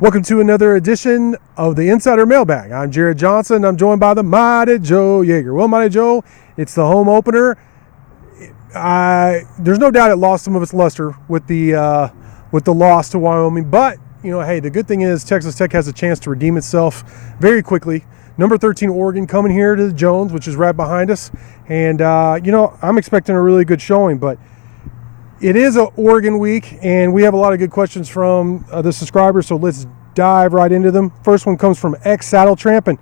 Welcome to another edition of the Insider Mailbag. I'm Jared Johnson. I'm joined by the mighty Joe Yeager. Well, mighty Joe, it's the home opener. There's no doubt it lost some of its luster with the loss to Wyoming. But hey, the good thing is Texas Tech has a chance to redeem itself very quickly. Number 13 Oregon coming here to the Jones, which is right behind us, and I'm expecting a really good showing. But it is an Oregon week, and we have a lot of good questions from the subscribers, so let's dive right into them. First one comes from Saddle Tramp, and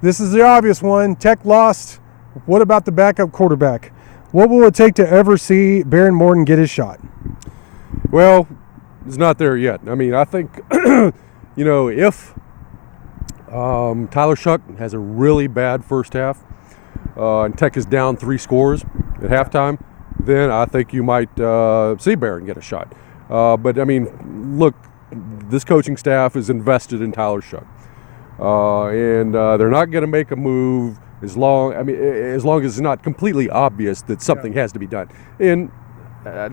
this is the obvious one. Tech lost. What about the backup quarterback? What will it take to ever see Baron Morton get his shot? Well, it's not there yet. I mean, I think, if Tyler Shuck has a really bad first half and Tech is down 3 scores at halftime, then I think you might see Barron get a shot. But, I mean, look, this coaching staff is invested in Tyler Shuck. And they're not going to make a move as long as it's not completely obvious that something has to be done. And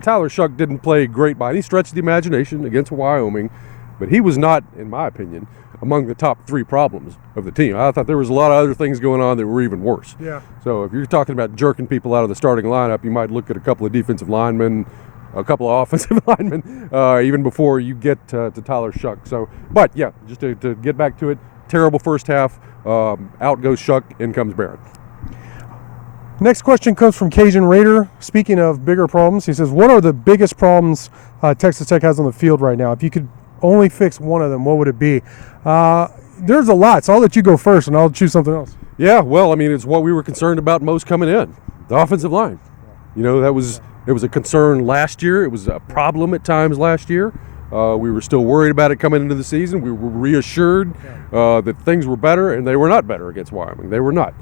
Tyler Shuck didn't play great by any stretch of the imagination against Wyoming, but he was not, in my opinion, among the top 3 problems of the team. I thought there was a lot of other things going on that were even worse. Yeah. So if you're talking about jerking people out of the starting lineup, you might look at a couple of defensive linemen, a couple of offensive linemen, even before you get to Tyler Shuck. So, but yeah, just to get back to it, terrible first half. Out goes Shuck, in comes Barron. Next question comes from Cajun Raider. Speaking of bigger problems, he says, what are the biggest problems Texas Tech has on the field right now? If you could only fix one of them, what would it be? There's a lot, so I'll let you go first, and I'll choose something else. Yeah, well, I mean, it's what we were concerned about most coming in, the offensive line. It was a concern last year. It was a problem at times last year. We were still worried about it coming into the season. We were reassured that things were better, and they were not better against Wyoming. They were not.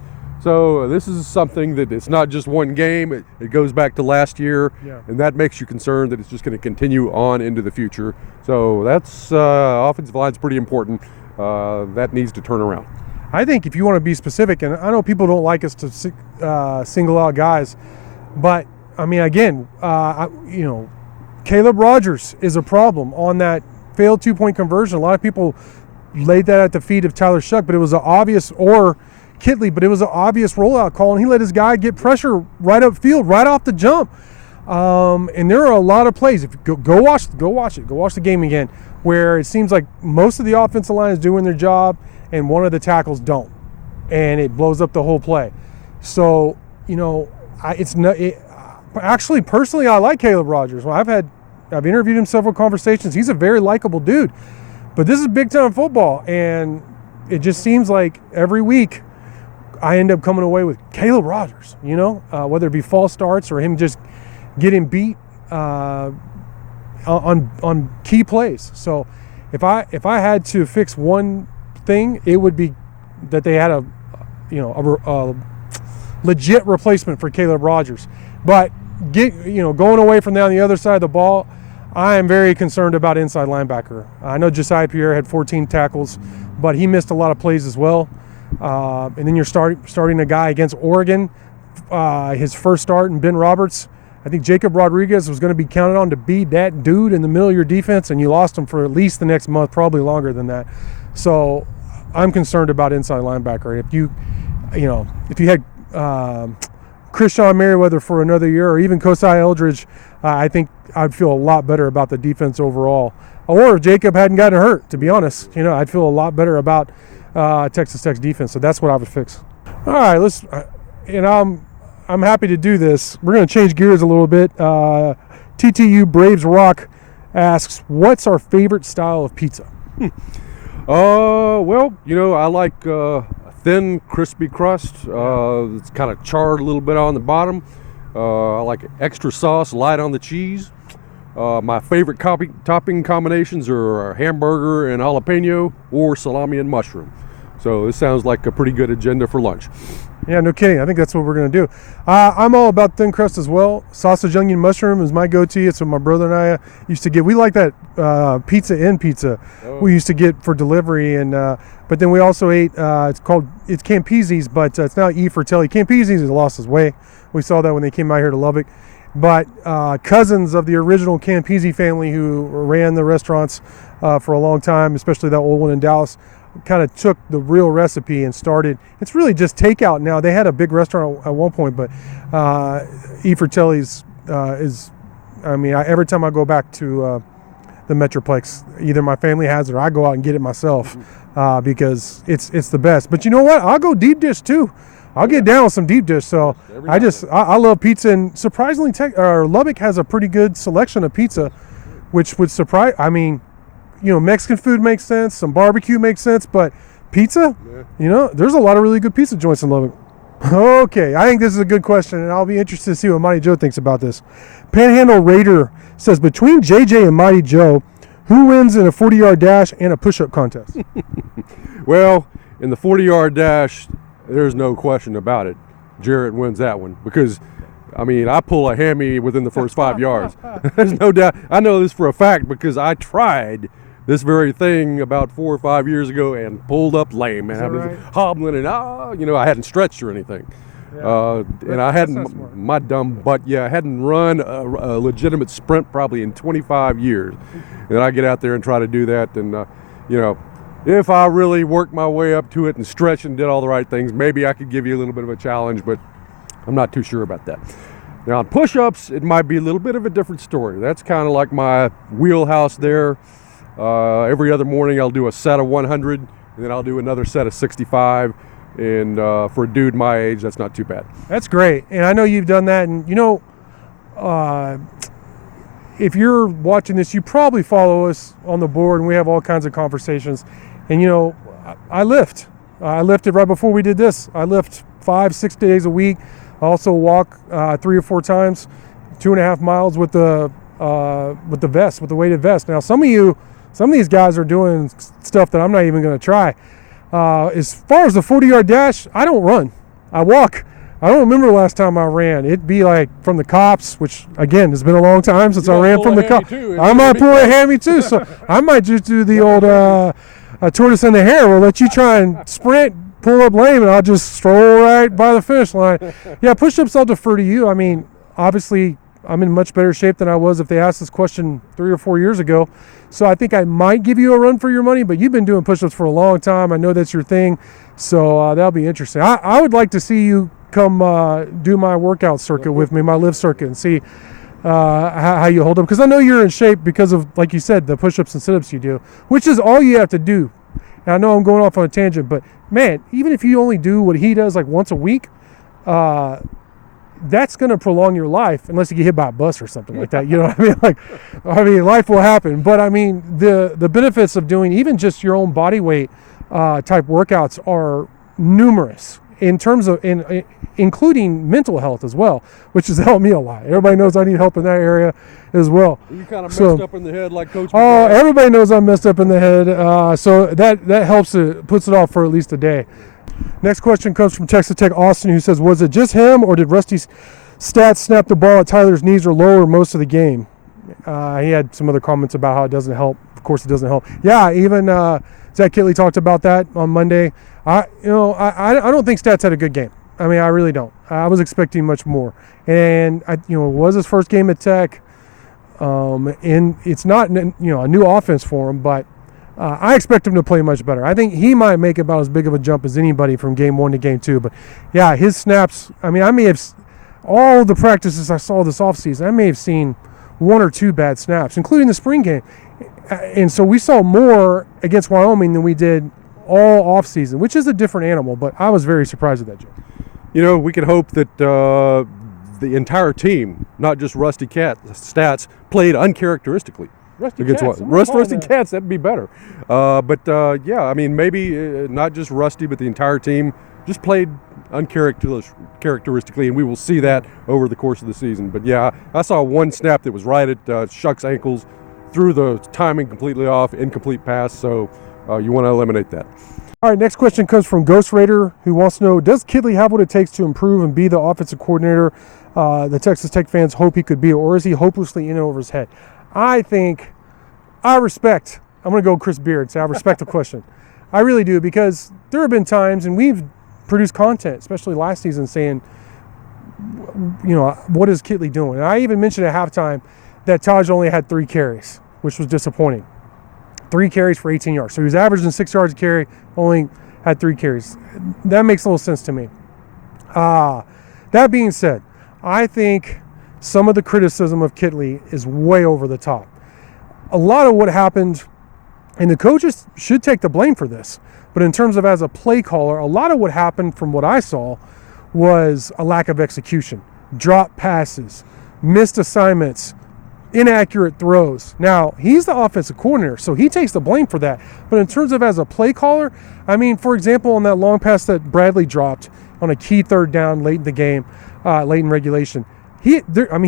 So this is something that it's not just one game. It goes back to last year, and that makes you concerned that it's just going to continue on into the future. So that's offensive line's pretty important. That needs to turn around. I think if you want to be specific, and I know people don't like us to single out guys, but I mean, again, Caleb Rogers is a problem on that failed 2-point conversion. A lot of people laid that at the feet of Tyler Shuck, but it was an obvious, or Kitley, but it was an obvious rollout call, and he let his guy get pressure right upfield, right off the jump. And there are a lot of plays. If you go watch the game again, where it seems like most of the offensive line is doing their job, and one of the tackles don't, and it blows up the whole play. So actually, personally, I like Caleb Rogers. Well, I've interviewed him several conversations. He's a very likable dude, but this is big time football, and it just seems like every week I end up coming away with Caleb Rogers, whether it be false starts or him just getting beat on key plays. So if I had to fix one thing, it would be that they had a legit replacement for Caleb Rogers. But going away from that on the other side of the ball, I am very concerned about inside linebacker. I know Josiah Pierre had 14 tackles, but he missed a lot of plays as well. And then you're starting a guy against Oregon, his first start, and Ben Roberts. I think Jacob Rodriguez was going to be counted on to be that dude in the middle of your defense, and you lost him for at least the next month, probably longer than that. So I'm concerned about inside linebacker. If you had Krishawn Merriweather for another year, or even Kosai Eldridge, I think I'd feel a lot better about the defense overall. Or if Jacob hadn't gotten hurt, to be honest, I'd feel a lot better about Texas Tech's defense. So that's what I would fix. All right, I'm happy to do this. We're going to change gears a little bit. TTU Braves Rock asks, what's our favorite style of pizza? Well, I like a thin, crispy crust. It's kind of charred a little bit on the bottom. I like extra sauce, light on the cheese. My favorite topping combinations are hamburger and jalapeno, or salami and mushroom. So this sounds like a pretty good agenda for lunch. Yeah, no kidding. I think that's what we're going to do. I'm all about thin crust as well. Sausage, onion, mushroom is my go-to. It's what my brother and I used to get. We like that pizza we used to get for delivery. And but then we also ate, it's Campese's, but it's now E for Telly. Campese's has lost his way. We saw that when they came out here to Lubbock. but cousins of the original Campese family who ran the restaurants for a long time, especially that old one in Dallas, kind of took the real recipe and started. It's really just takeout now. They had a big restaurant at one point, but E. Fratelli's is, I mean, every time I go back to the Metroplex, either my family has it or I go out and get it myself because it's the best. But you know what? I'll go deep dish too. I'll get down with some deep dish. So I love pizza, and surprisingly, Lubbock has a pretty good selection of pizza, which would surprise. I mean, you know, Mexican food makes sense, some barbecue makes sense, but pizza, you know, there's a lot of really good pizza joints in Lubbock. Okay, I think this is a good question, and I'll be interested to see what Mighty Joe thinks about this. Panhandle Raider says, between JJ and Mighty Joe, who wins in a 40-yard dash and a push-up contest? Well, in the 40-yard dash, there's no question about it. Jarrett wins that one because, I mean, I pull a hammy within the first 5 yards. There's no doubt. I know this for a fact because I tried this very thing about 4 or 5 years ago and pulled up lame, and I was hobbling, and you know, I hadn't stretched or anything. And I hadn't, my dumb butt, I hadn't run a legitimate sprint probably in 25 years. And I get out there and try to do that, and you know, if I really worked my way up to it and stretched and did all the right things, maybe I could give you a little bit of a challenge, but I'm not too sure about that. Now on push-ups, it might be a little bit of a different story. That's kind of like my wheelhouse there. Every other morning I'll do a set of 100, and then I'll do another set of 65. And for a dude my age, that's not too bad. That's great. And I know you've done that. And, you know, if you're watching this, you probably follow us on the board, and we have all kinds of conversations. And, you know, I lift. I lifted right before we did this. I lift 5-6 days a week. I also walk 3 or 4 times, 2.5 miles with the vest, with the weighted vest. Now, some of these guys are doing stuff that I'm not even going to try. As far as the 40-yard dash, I don't run. I walk. I don't remember the last time I ran. It'd be like from the cops, which, again, has been a long time since I ran from the cops. I might pull a hammy, too. So I might just do the old tortoise and the hare. We'll let you try and sprint, pull up lame, and I'll just stroll right by the finish line. Yeah, push-ups I'll defer to you. I mean, obviously, I'm in much better shape than I was if they asked this question 3 or 4 years ago. So I think I might give you a run for your money, but you've been doing push-ups for a long time. I know that's your thing. So that'll be interesting. I would like to see you come do my workout circuit with me, my lift circuit, and see how you hold them. Because I know you're in shape because of, like you said, the push-ups and sit-ups you do, which is all you have to do. And I know I'm going off on a tangent, but man, even if you only do what he does like once a week, that's going to prolong your life unless you get hit by a bus or something like that. You know what I mean? Life will happen. But I mean, the benefits of doing even just your own body weight type workouts are numerous in terms of including mental health as well, which has helped me a lot. Everybody knows I need help in that area as well. You kind of messed up in the head like Coach. Oh, everybody knows I'm messed up in the head. So that helps, puts it off for at least a day. Next question comes from Texas Tech Austin, who says, was it just him, or did Rusty's stats snap the ball at Tyler's knees or lower most of the game? He had some other comments about how it doesn't help. Of course it doesn't help. Yeah, even Zach Kitley talked about that on Monday. I don't think Stats had a good game. I mean, I really don't. I was expecting much more. And, it was his first game at Tech. And it's not, a new offense for him, but I expect him to play much better. I think he might make about as big of a jump as anybody from game 1 to game 2. But, yeah, his snaps, I may have, all the practices I saw this offseason, I may have seen 1 or 2 bad snaps, including the spring game. And so we saw more against Wyoming than we did all offseason, which is a different animal. But I was very surprised with that, Joe. We can hope that the entire team, not just Rusty Stats, played uncharacteristically. Rusty Cats, that'd be better. Maybe not just Rusty, but the entire team just played uncharacteristically, and we will see that over the course of the season. But yeah, I saw one snap that was right at Shuck's ankles, threw the timing completely off, incomplete pass, so you want to eliminate that. All right, next question comes from Ghost Raider, who wants to know, does Kitley have what it takes to improve and be the offensive coordinator the Texas Tech fans hope he could be, or is he hopelessly in over his head? I'm going to go Chris Beard and say I respect the question. I really do, because there have been times, and we've produced content, especially last season, saying what is Kitley doing? And I even mentioned at halftime that Taj only had 3 carries, which was disappointing. 3 carries for 18 yards. So he was averaging 6 yards a carry, only had 3 carries. That makes a little sense to me. That being said, I think some of the criticism of Kitley is way over the top. A lot of what happened, and the coaches should take the blame for this, but in terms of as a play caller, a lot of what happened from what I saw was a lack of execution. Drop passes, missed assignments, inaccurate throws. Now, he's the offensive coordinator, so he takes the blame for that. But in terms of as a play caller, I mean, for example, on that long pass that Bradley dropped on a key 3rd down late in the game, late in regulation, he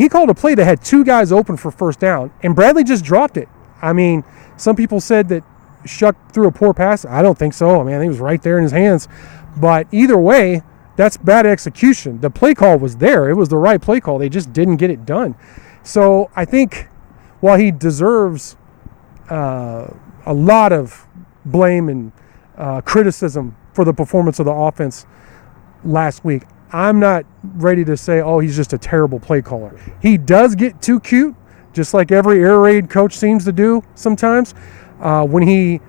called a play that had 2 guys open for 1st down, and Bradley just dropped it. I mean, some people said that Shuck threw a poor pass. I don't think so. I mean, he was right there in his hands. But either way, that's bad execution. The play call was there. It was the right play call. They just didn't get it done. So I think while he deserves a lot of blame and criticism for the performance of the offense last week, I'm not ready to say, oh, he's just a terrible play caller. He does get too cute, just like every air raid coach seems to do sometimes. When he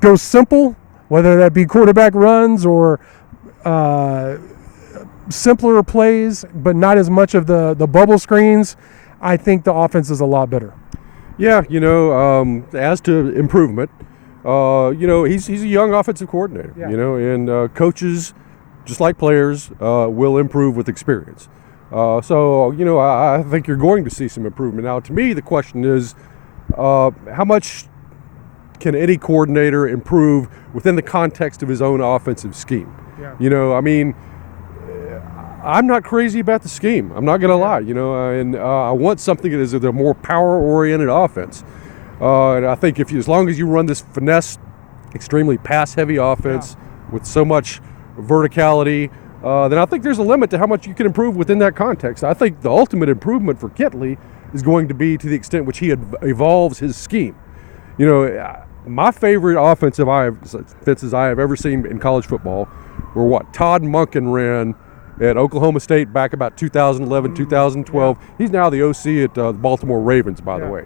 goes simple, whether that be quarterback runs or simpler plays, but not as much of the bubble screens, I think the offense is a lot better. Yeah, as to improvement, he's a young offensive coordinator, Yeah. And coaches, just like players, will improve with experience. I think you're going to see some improvement. Now, to me, the question is, how much can any coordinator improve within the context of his own offensive scheme? Yeah. I'm not crazy about the scheme. I'm not going to lie, and I want something that is a more power-oriented offense. And I think as long as you run this finesse, extremely pass-heavy offense with so much verticality, then I think there's a limit to how much you can improve within that context. I think the ultimate improvement for Kitley is going to be to the extent which he evolves his scheme. My favorite offensive offenses I have ever seen in college football were what Todd Monken ran at Oklahoma State back about 2011, 2012. Yeah. He's now the OC at the Baltimore Ravens, by the way.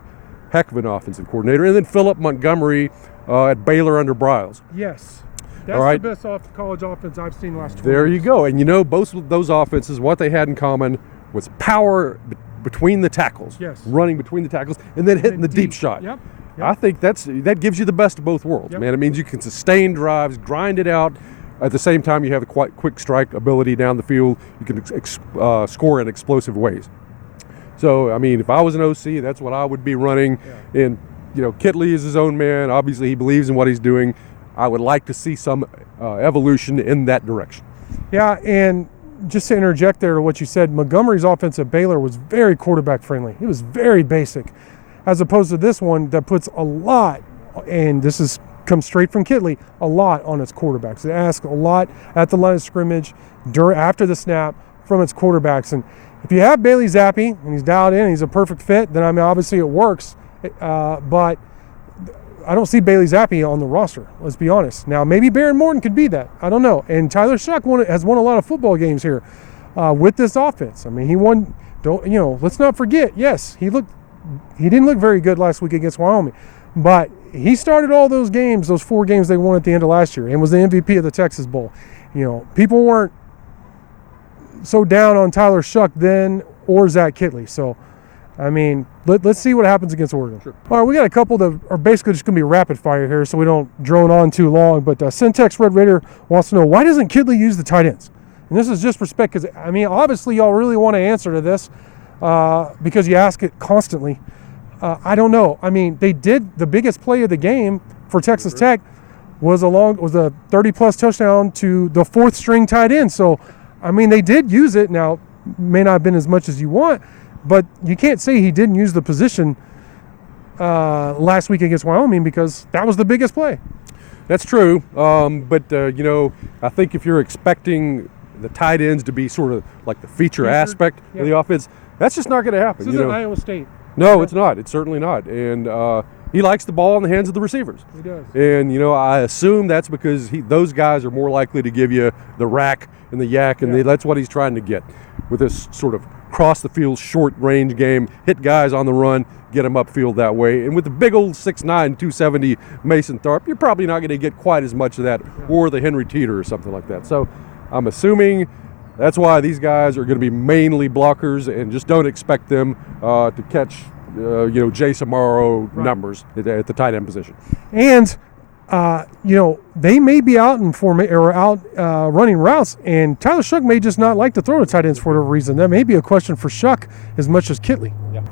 Heck of an offensive coordinator. And then Philip Montgomery at Baylor under Bryles. Yes. That's All right. the best college offense I've seen last 20 There years. you go. And both of those offenses, what they had in common was power between the tackles. Yes. Running between the tackles and then hitting the deep shot. Yep. I think that gives you the best of both worlds, Yep. man. It means you can sustain drives, grind it out. At the same time, you have the quick strike ability down the field. You can score in explosive ways. So, if I was an OC, that's what I would be running. Yeah. And, Kitley is his own man. Obviously, he believes in what he's doing. I would like to see some evolution in that direction. Yeah, and just to interject there to what you said, Montgomery's offense at Baylor was very quarterback friendly. It was very basic, as opposed to this one that puts a lot, and this comes straight from Kitley, a lot on its quarterbacks. It asks a lot at the line of scrimmage, after the snap, from its quarterbacks. And if you have Bailey Zappi and he's dialed in and he's a perfect fit, then obviously it works. But I don't see Bailey Zappi on the roster, let's be honest. Now, maybe Baron Morton could be that. I don't know. And Tyler Shuck has won a lot of football games here with this offense. He won, let's not forget, yes, he didn't look very good last week against Wyoming. But he started all those games, those 4 games they won at the end of last year, and was the MVP of the Texas Bowl. People weren't so down on Tyler Shuck then or Zach Kitley. So, let's see what happens against Oregon. Sure. All right, we got a couple that are basically just going to be rapid fire here so we don't drone on too long. But Syntax Red Raider wants to know, why doesn't Kitley use the tight ends? And this is just respect because, obviously y'all really want to answer to this because you ask it constantly. I don't know. They did the biggest play of the game for Texas Tech was a 30-plus touchdown to the 4th string tight end. So, they did use it. Now, may not have been as much as you want, but you can't say he didn't use the position last week against Wyoming because that was the biggest play. That's true. But I think if you're expecting the tight ends to be sort of like the feature aspect of the offense, that's just not going to happen. This isn't Iowa State. No, it's not. It's certainly not. And he likes the ball in the hands of the receivers. He does. And, I assume that's because those guys are more likely to give you the rack and the yak, and that's what he's trying to get. with this sort of cross the field short range game, hit guys on the run, get them upfield that way. And with the big old 6'9", 270 Mason Tharp, you're probably not going to get quite as much of that, or the Henry Teeter or something like that. So I'm assuming that's why these guys are going to be mainly blockers, and just don't expect them to catch Jay Samaro numbers at the tight end position. And they may be out in running routes, and Tyler Shuck may just not like to throw to tight ends for whatever reason. That may be a question for Shuck as much as Kitley. Yeah.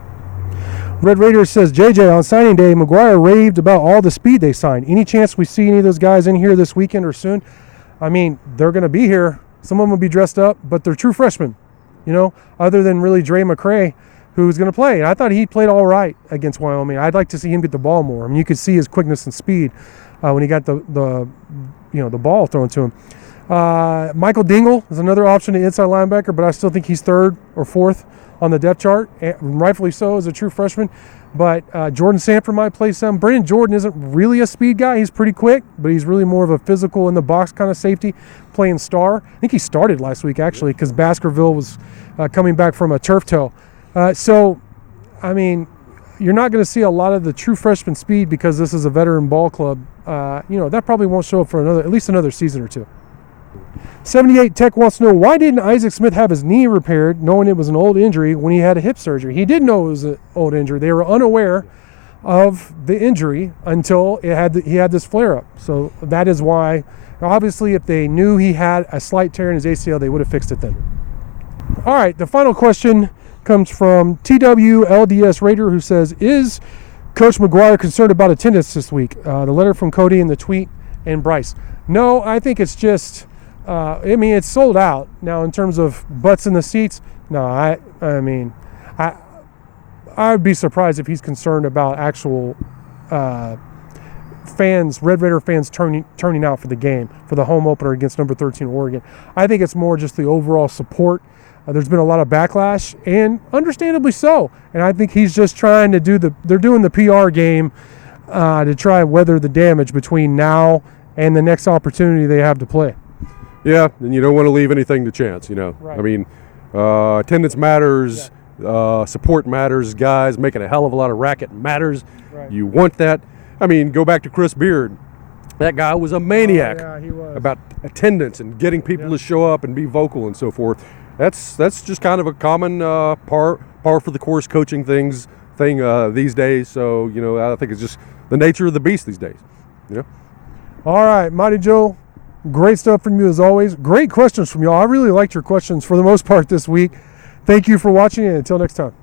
Red Raider says, JJ, on signing day, McGuire raved about all the speed they signed. Any chance we see any of those guys in here this weekend or soon? I mean, they're going to be here. Some of them will be dressed up, but they're true freshmen, other than really Dre McCray, who's going to play. And I thought he played all right against Wyoming. I'd like to see him get the ball more. I mean, you could see his quickness and speed when he got the ball thrown to him. Michael Dingle is another option to inside linebacker, but I still think he's third or fourth on the depth chart, and rightfully so as a true freshman. But Jordan Sanford might play some. Brandon Jordan isn't really a speed guy. He's pretty quick, but he's really more of a physical in the box kind of safety, playing star. I think he started last week actually because Baskerville was coming back from a turf toe. So, I mean, you're not going to see a lot of the true freshman speed because this is a veteran ball club. That probably won't show up for at least another season or two. 78 Tech wants to know, why didn't Isaac Smith have his knee repaired knowing it was an old injury when he had a hip surgery? He did know it was an old injury. They were unaware of the injury until he had this flare-up. So that is why, obviously, if they knew he had a slight tear in his ACL, they would have fixed it then. All right, the final question comes from TWLDS Raider, who says, is Coach McGuire concerned about attendance this week? The letter from Cody and the tweet and Bryce. No, I think it's just... it's sold out now in terms of butts in the seats. No, I'd be surprised if he's concerned about actual fans, Red Raider fans turning out for the game, for the home opener against number 13 Oregon. I think it's more just the overall support. There's been a lot of backlash, and understandably so. And I think he's just trying to they're doing the PR game to try and weather the damage between now and the next opportunity they have to play. Yeah, and you don't want to leave anything to chance, Right. I mean, attendance matters, support matters, guys making a hell of a lot of racket matters. Right. You want that. I mean, go back to Chris Beard. That guy was a maniac he was. about attendance and getting people to show up and be vocal and so forth. That's just kind of a common par for the course coaching thing these days. So, I think it's just the nature of the beast these days. All right, Mighty Joe. Great stuff from you as always. Great questions from y'all. I really liked your questions for the most part this week. Thank you for watching, and until next time.